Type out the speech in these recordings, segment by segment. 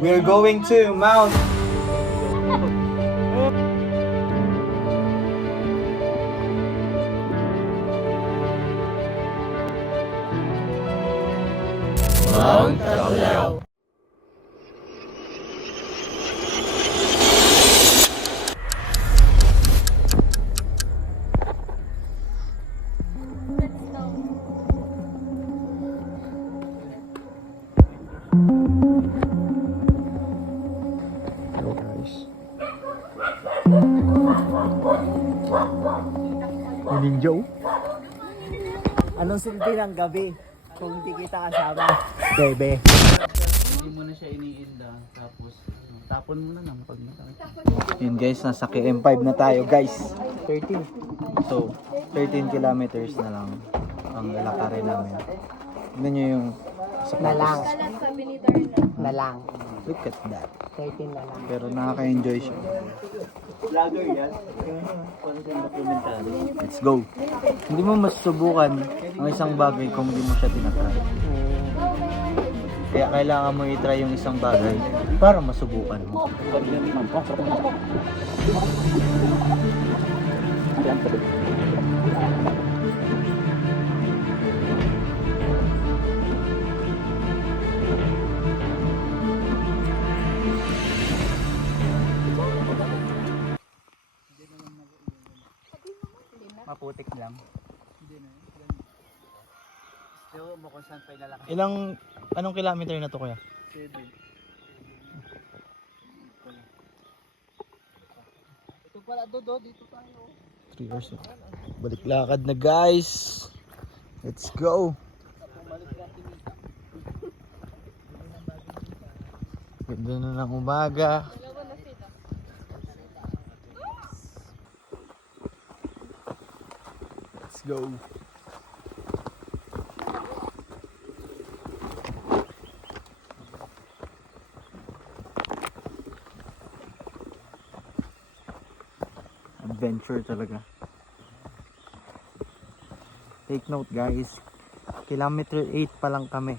We're going to Mount. Hello guys. Ninja. Anong silbi ng gabi kung hindi kita kasama? Bebe. Hindi mo na siya iniinda, tapos tapon mo na lang pag nakakita. Yun guys, nasa KM5 na tayo guys. 13. So, 13 kilometers na lang ang lalakarin namin. Tignan nyo yung Na lang. sapatos. Na lang. Look at that. 13 na lang. Pero nakaka-enjoy siya. Vlogger yan. Content documentary. Let's go. Hindi mo masusubukan ang isang bagay kung hindi mo siya tinatry. Kaya kailangan mo i-try yung isang bagay para masubukan mo. Maputik lang. So, mo kung saan pa ilalaki. Anong kilometer na to kuya? 7. Ito pala, Dodo, dito tayo. 3 hours. Balik lakad na guys. Let's go. Ganda na ng umaga. Let's go. Adventure talaga. Take note guys, kilometer 8 pa lang kami.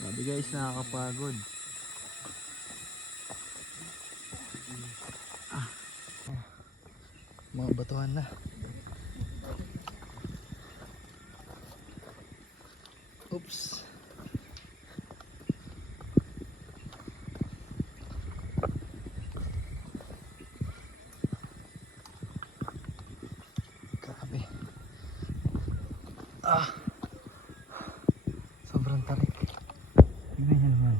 Sabi guys, nakakapagod. Mga batuhan na. Oops. Grabe. Sobrang tarik. Tingnan nyo naman.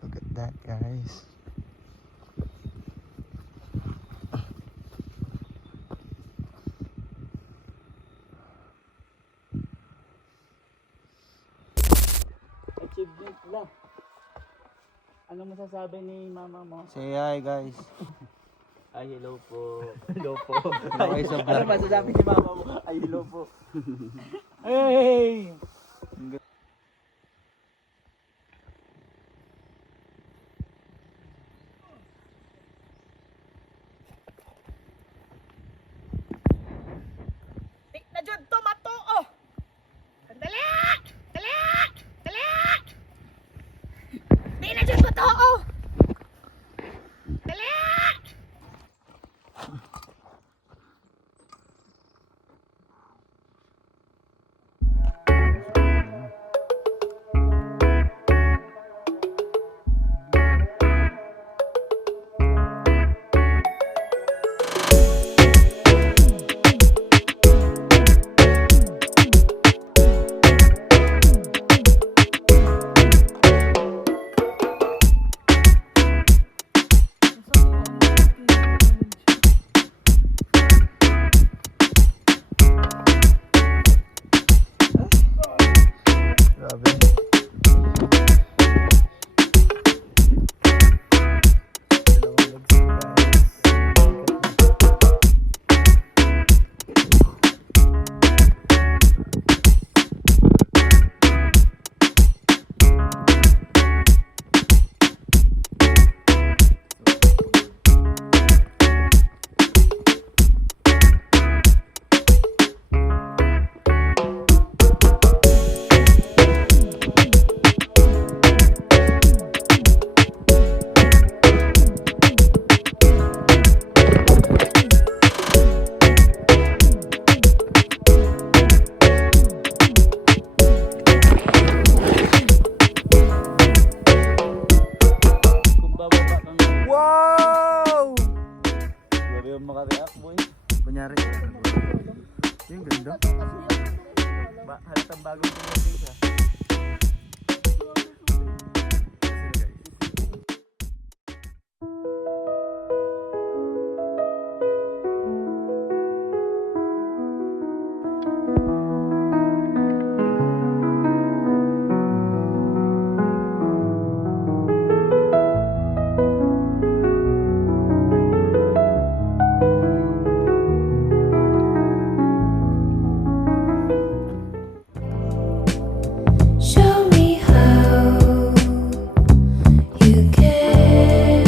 Look at that guys. Achievement lang. Ano masasabi ni mama mo? Say hi guys. Ay, hello po. Hello po. Okay sa Ano vlog. masasabi ni mama mo? Ay, hello po. Hey! Na jud to mato oh. Dali! Dali! halatang bagong dumating siya. Show me how you care.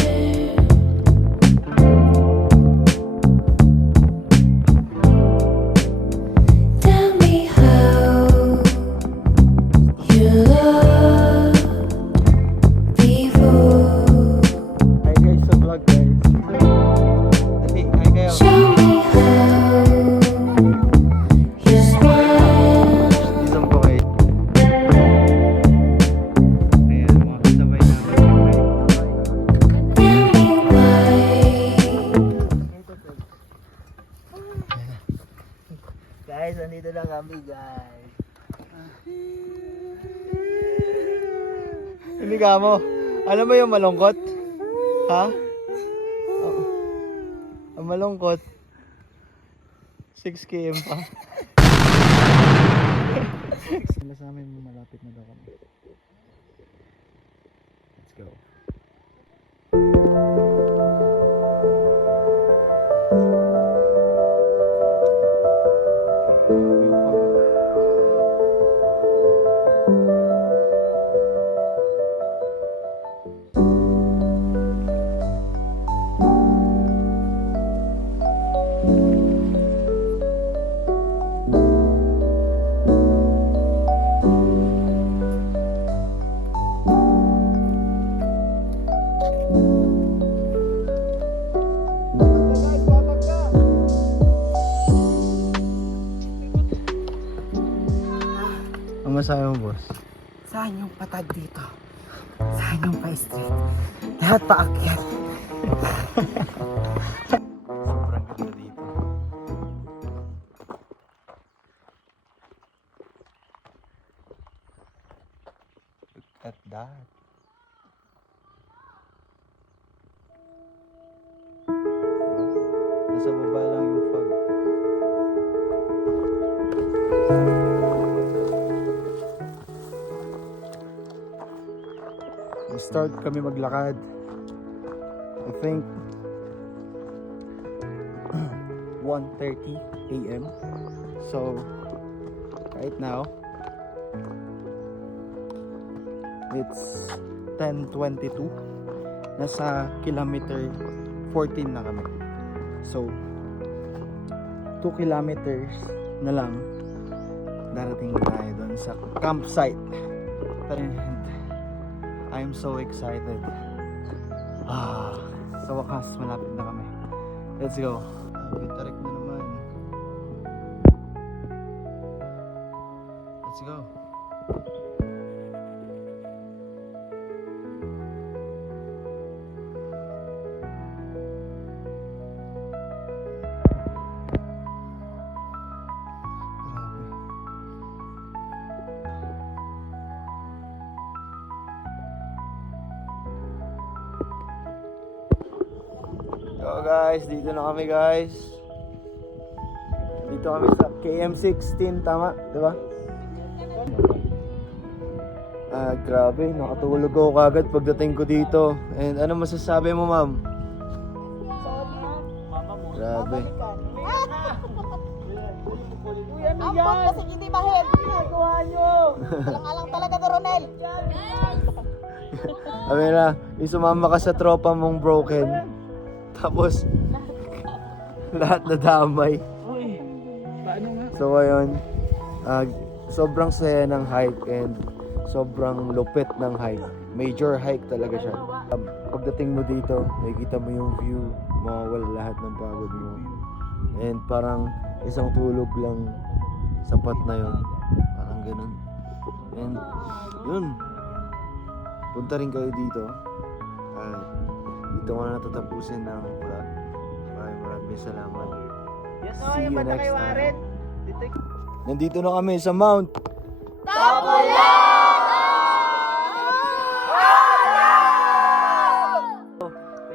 Tell me how you love before. Hi guys sa vlog guys. Hi kayo. Show me how you smile. Isang ko kayo. Ayan, mga kasabay namin. Tell me why. Guys, nandito na kami guys. Hindi ka mo. Alam mo yung malungkot? Ha? Oo. Ang malungkot. 6 km pa. Sila sa amin malapit na daw kami. Let's go. Ang masahe mo, boss? Saan yung patag dito? Saan yung pa-street? Lahat paakyat. Sobrang ganda dito. Look at that. Nasa baba lang yung fog. Start kami maglakad. I think 1:30 a.m. So right now it's 10:22. Nasa kilometer 14 na kami. So 2 kilometers na lang darating na tayo doon sa campsite. And I'm so excited. Sa wakas malapit na kami. Let's go. Tarik na naman. Let's go. So guys, dito na kami guys. Dito kami sa KM16, tama? Diba? Grabe, nakatulog ako kagad pagdating ko dito. And ano masasabi mo, ma'am? Grabe. Ang pang kasi hindi mahit. Nagawa nyo. Alang-alang talaga to, Ronel. Sabi na, yung sumama ka sa tropa mong broken. Tapos, lahat na damay. Uy, paano nga? So ayun, sobrang saya ng hike and sobrang lupit ng hike. Major hike talaga siya. Pagdating mo dito, nakikita mo yung view, mawawala lahat ng pagod mo. And parang isang tulog lang, sapat na yun. Parang ganun. And yun, punta rin kayo dito. Dito ko na natatapusin ng vlog. Maraming salamat. Yes, See you yung banda next kay time. Warren. Nandito na kami sa Mount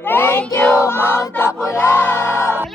Thank you, Mount Tapula!